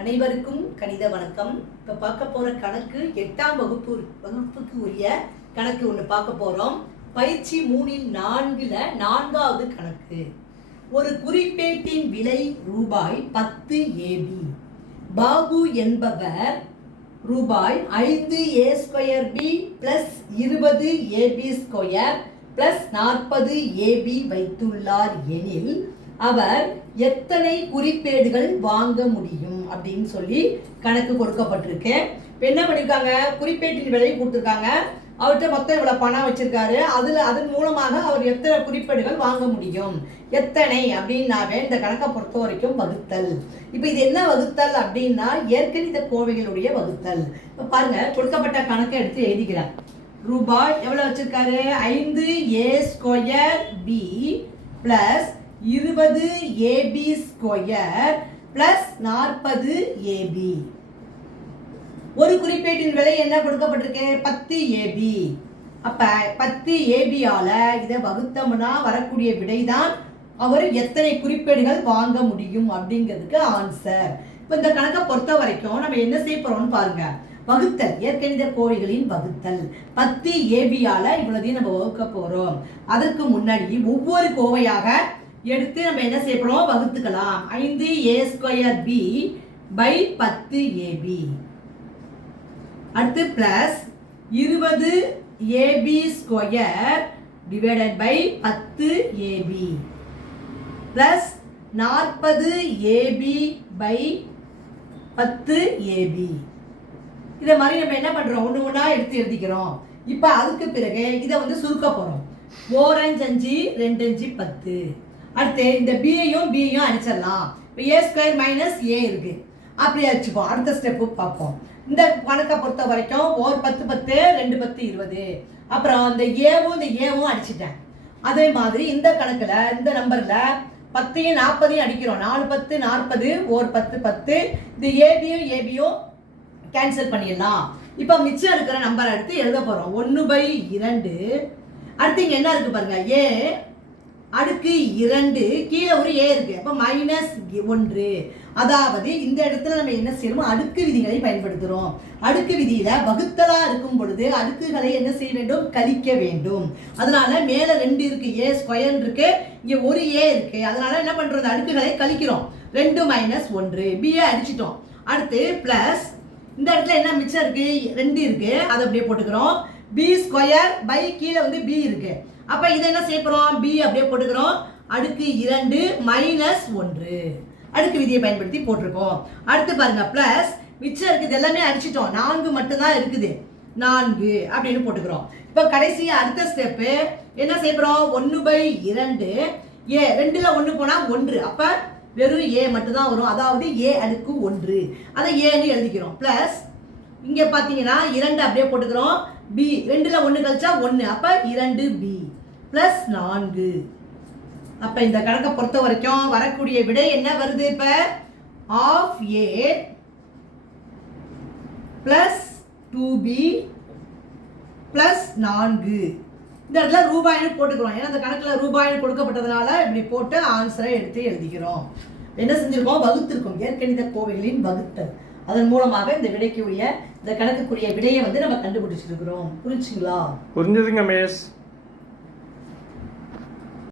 அனைவருக்கும் கணித வணக்கம். இப்போ பார்க்க போகிற கணக்கு எட்டாம் வகுப்பு வகுப்புக்கு உரிய கணக்கு ஒன்று பார்க்க போகிறோம் பயிற்சி மூணில் நான்கில் நான்காவது கணக்கு. ஒரு குறிப்பேட்டின் விலை ரூபாய் பத்து ஏபி. பாபு என்பவர் ரூபாய் ஐந்து ஏ ஸ்கொயர் பி பிளஸ் இருபது ஏபி ஸ்கொயர் பிளஸ் நாற்பது ஏபி வைத்துள்ளார் எனில் அவர் எத்தனை குறிப்பேடுகள் வாங்க முடியும் அப்படின்னு சொல்லி கணக்கு கொடுக்கப்பட்டிருக்கு. இப்போ என்ன பண்ணியிருக்காங்க குறிப்பேட்டின் விலையை கொடுத்துருக்காங்க. அவர்கிட்ட மொத்தம் இவ்வளோ பணம் வச்சிருக்காரு. அதில் அதன் மூலமாக அவர் எத்தனை குறிப்பேடுகள் வாங்க முடியும்? எத்தனை? அப்படின்னாவே இந்த கணக்கை பொறுத்த வரைக்கும் வகுத்தல். இப்போ இது என்ன வகுத்தல் அப்படின்னா இயற்கணித கோவைகளுடைய வகுத்தல். இப்போ பாருங்கள் கொடுக்கப்பட்ட கணக்கை எடுத்து எழுதிக்கிறார் ரூபாய் எவ்வளோ வச்சிருக்காரு? ஐந்து ஏ ஸ்கொயர் பி ப்ளஸ் இருபது ஏபி ஸ்கொயர் பிளஸ் நாற்பது ஏபி ஒரு குறிப்பேட்டின் விலை என்ன கொடுக்கப்பட்டிருக்கு? பத்து ஏபி அப்ப பத்து ஏபியால இதை வகுத்தோம்னா வரக்கூடிய விடைதான் அவர் எத்தனை குறிப்பேடுகள் வாங்க முடியும் அப்படிங்கிறதுக்கு ஆன்சர் இப்போ இந்த கணக்கை பொறுத்த வரைக்கும் நம்ம என்ன செய்ய போறோம்னு பாருங்க. வகுத்தல் இயற்கணித கோவைகளின் வகுத்தல். பத்து ஏபியால இவ்வளதையும் நம்ம வகுக்க போறோம். அதற்கு முன்னாடி ஒவ்வொரு கோவையாக எடுத்து நம்ம என்ன செய்ய போகிறோம் வகுத்துக்கலாம். ஐந்து ஏ ஸ்கொயர் பி பை பத்து ஏபி அடுத்து ப்ளஸ் இருபது ஏபி ஸ்கொயர் டிவைடட் பை பத்து ஏபி ப்ளஸ் நாற்பது ஏபி பை பத்து ஏபி இதை மாதிரி நம்ம என்ன பண்ணுறோம் ஒன்று ஒன்றா எடுத்து எழுதிக்கிறோம். இப்போ அதுக்கு பிறகு இதை வந்து சுருக்க போகிறோம் ஓரஞ்சு அஞ்சு ரெண்டு அஞ்சு பத்து. அடுத்து இந்த பிஏயும் பியையும் அடிச்சிடலாம். இப்போ ஏ ஸ்கொயர் மைனஸ் ஏ இருக்கு. அப்படி அடிச்சுப்போம் அடுத்த ஸ்டெப்பு பார்ப்போம். இந்த கணக்கை பொறுத்த வரைக்கும் ஒரு பத்து பத்து ரெண்டு பத்து இருபது. அப்புறம் இந்த ஏவும் இந்த ஏவும் அடிச்சிட்டேன். அதே மாதிரி இந்த கணக்கில் இந்த நம்பரில் பத்தையும் நாற்பதையும் அடிக்கிறோம். நாலு பத்து நாற்பது ஓர் பத்து பத்து. இந்த ஏபியும் ஏபியும் கேன்சல் பண்ணிடலாம். இப்போ மிச்சம் இருக்கிற நம்பர் எடுத்து எழுத போகிறோம் ஒன்று பை இரண்டு. அடுத்து இங்கே என்ன இருக்கு பாருங்க. ஏ அடுக்கு இரண்டு கீழே ஒரு ஏ இருக்கு. அப்போ மைனஸ் ஒன்று. அதாவது இந்த இடத்துல நம்ம என்ன செய்யணும் அடுக்கு விதிகளை பயன்படுத்துகிறோம் அடுக்கு விதியில வகுத்தலா இருக்கும் பொழுது அடுக்குகளை என்ன செய்ய வேண்டும்? கழிக்க வேண்டும். அதனால மேலே ரெண்டு இருக்கு ஏ ஸ்கொயர் இருக்கு. இங்கே ஒரு ஏ இருக்கு. அதனால என்ன பண்றது? அடுக்குகளை கழிக்கிறோம். ரெண்டு மைனஸ் ஒன்று. பிஏ அடிச்சிட்டோம். அடுத்து பிளஸ் இந்த இடத்துல என்ன மிச்சம் இருக்கு? ரெண்டு இருக்கு. அதை அப்படியே போட்டுக்கிறோம். பி ஸ்கொயர் பை கீழே வந்து பி இருக்கு. அப்ப இதை என்ன சேர்க்கிறோம் பி அப்படியே போட்டுக்கிறோம். அடுக்கு இரண்டு மைனஸ் ஒன்று. அடுக்கு விதியை பயன்படுத்தி போட்டிருக்கோம். அடுத்து பாருங்க பிளஸ் மிச்சம் இருக்குது எல்லாமே அடிச்சிட்டோம். நான்கு மட்டும்தான் இருக்குது. நான்கு அப்படின்னு போட்டுக்கிறோம். இப்போ கடைசி அடுத்த ஸ்டெப்பு என்ன செய்யறோம் ஒன்று பை இரண்டு. ஏ ரெண்டுல ஒன்று போனால் ஒன்று. அப்போ வெறும் ஏ மட்டும்தான் வரும். அதாவது ஏ அடுக்கு ஒன்று. அதை ஏன்னு எழுதிக்கிறோம். ப்ளஸ் இங்கே பார்த்தீங்கன்னா இரண்டு அப்படியே போட்டுக்கிறோம். பி ரெண்டில் ஒன்று கழிச்சா ஒன்று அப்போ இரண்டு பி ப்ளஸ் நான்கு. அப்போ இந்த கணக்கை பொறுத்த வரைக்கும் வரக்கூடிய விடை என்ன வருது இப்போ? Of A plus two B plus நான்கு. இந்த இடத்துல ரூபாய்னு போட்டுக்கிறோம். ஏன்னா அந்த கணக்கில் ரூபாய்னு கொடுக்கப்பட்டதுனால இப்படி போட்டு ஆன்சரை எடுத்து எழுதிக்கிறோம் என்ன செஞ்சிருக்கோம்? வகுத்திருக்கோம். இயற்கணித கோவைகளின் வகுத்தல். அதன் மூலமாக இந்த விடைக்குரிய இந்த கணக்குக்குரிய விடையை வந்து நம்ம கண்டுபிடிச்சிருக்கிறோம். புரிஞ்சுங்களா? புரிஞ்சுதுங்க மேஸ்